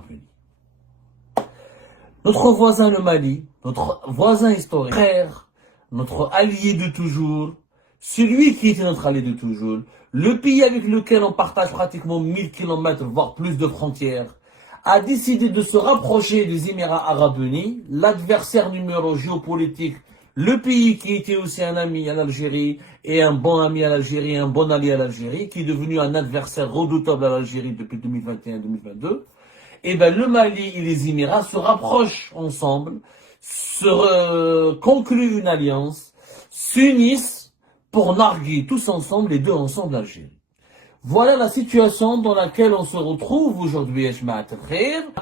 Arabes Unis. Notre voisin le Mali, notre voisin historique, frère, notre allié de toujours, celui qui était notre allié de toujours, le pays avec lequel on partage pratiquement 1000 kilomètres, voire plus de frontières, a décidé de se rapprocher des Émirats Arabes Unis, l'adversaire numéro géopolitique, le pays qui était aussi un ami à l'Algérie, et un bon ami à l'Algérie, un bon allié à l'Algérie, qui est devenu un adversaire redoutable à l'Algérie depuis 2021-2022, et ben le Mali et les Émirats se rapprochent ensemble, concluent une alliance, s'unissent pour narguer tous ensemble, les deux ensemble, l'Algérie. Voilà la situation dans laquelle on se retrouve aujourd'hui, à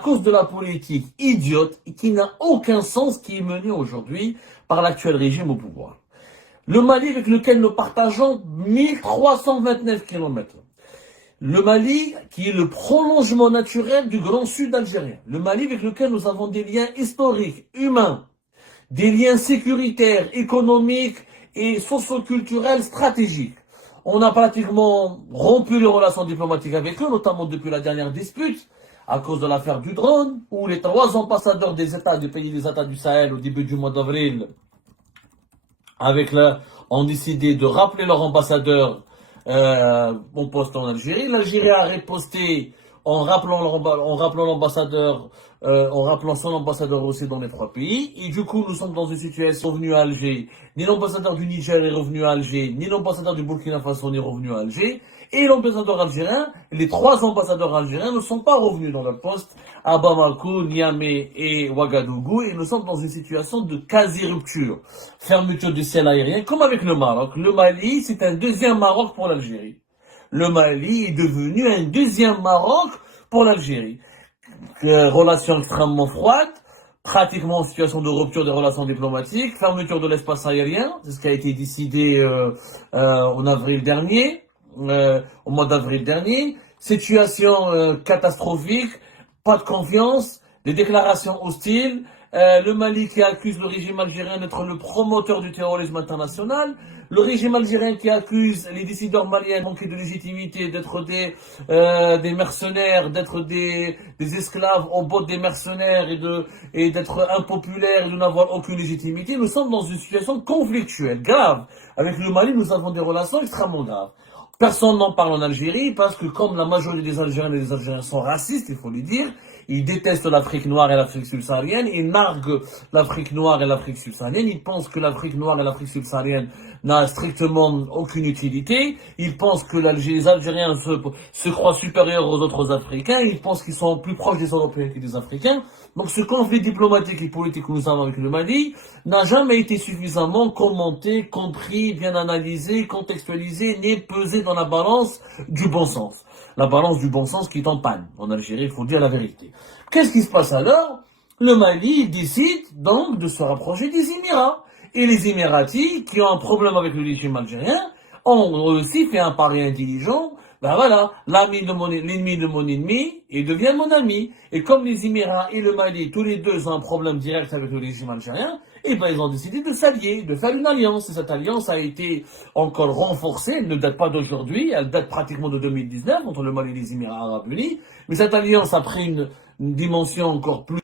cause de la politique idiote qui n'a aucun sens qui est menée aujourd'hui par l'actuel régime au pouvoir. Le Mali avec lequel nous partageons 1329 kilomètres. Le Mali qui est le prolongement naturel du Grand Sud algérien. Le Mali avec lequel nous avons des liens historiques, humains, des liens sécuritaires, économiques et socio-culturels stratégiques. On a pratiquement rompu les relations diplomatiques avec eux, notamment depuis la dernière dispute, à cause de l'affaire du drone, où les 3 ambassadeurs des États du pays des États du Sahel au début du mois d'avril, ont décidé de rappeler leur ambassadeur au poste en Algérie. L'Algérie a riposté en rappelant l'ambassadeur, en rappelant son ambassadeur aussi dans les 3 pays. Et du coup, nous sommes dans une situation revenue à Alger. Ni l'ambassadeur du Niger est revenu à Alger, ni l'ambassadeur du Burkina Faso n'est revenu à Alger. Et l'ambassadeur algérien, les 3 ambassadeurs algériens ne sont pas revenus dans leur poste à Bamako, Niamey et Ouagadougou. Et nous sommes dans une situation de quasi-rupture. Fermeture du ciel aérien, comme avec le Maroc. Le Mali, c'est un deuxième Maroc pour l'Algérie. Le Mali est devenu un deuxième Maroc pour l'Algérie. Relations extrêmement froides, pratiquement en situation de rupture des relations diplomatiques, fermeture de l'espace aérien, c'est ce qui a été décidé au mois d'avril dernier, situation catastrophique, pas de confiance, des déclarations hostiles, le Mali qui accuse le régime algérien d'être le promoteur du terrorisme international, le régime algérien qui accuse les décideurs maliens de manquer de légitimité, d'être des mercenaires, d'être des esclaves au bord des mercenaires et d'être impopulaires et de n'avoir aucune légitimité. Nous sommes dans une situation conflictuelle, grave. Avec le Mali, nous avons des relations extrêmement graves. Personne n'en parle en Algérie parce que comme la majorité des Algériens et des Algériens sont racistes, il faut le dire, ils détestent l'Afrique noire et l'Afrique subsaharienne, ils narguent l'Afrique noire et l'Afrique subsaharienne, ils pensent que l'Afrique noire et l'Afrique subsaharienne n'a strictement aucune utilité, ils pensent que les Algériens se croient supérieurs aux autres Africains, ils pensent qu'ils sont plus proches des Européens que des Africains. Donc ce conflit diplomatique et politique que nous avons avec le Mali n'a jamais été suffisamment commenté, compris, bien analysé, contextualisé, ni pesé dans la balance du bon sens. La balance du bon sens qui est en panne. En Algérie, il faut dire la vérité. Qu'est-ce qui se passe alors? Le Mali décide donc de se rapprocher des Émirats. Et les Émiratis, qui ont un problème avec le régime algérien, ont aussi fait un pari intelligent. Ben voilà, l'ennemi de mon ennemi, il devient mon ami. Et comme les Émirats et le Mali, tous les deux ont un problème direct avec le régime algérien, et ben ils ont décidé de s'allier, de faire une alliance. Et cette alliance a été encore renforcée, elle ne date pas d'aujourd'hui, elle date pratiquement de 2019 entre le Mali et les Émirats Arabes Unis. Mais cette alliance a pris une dimension encore plus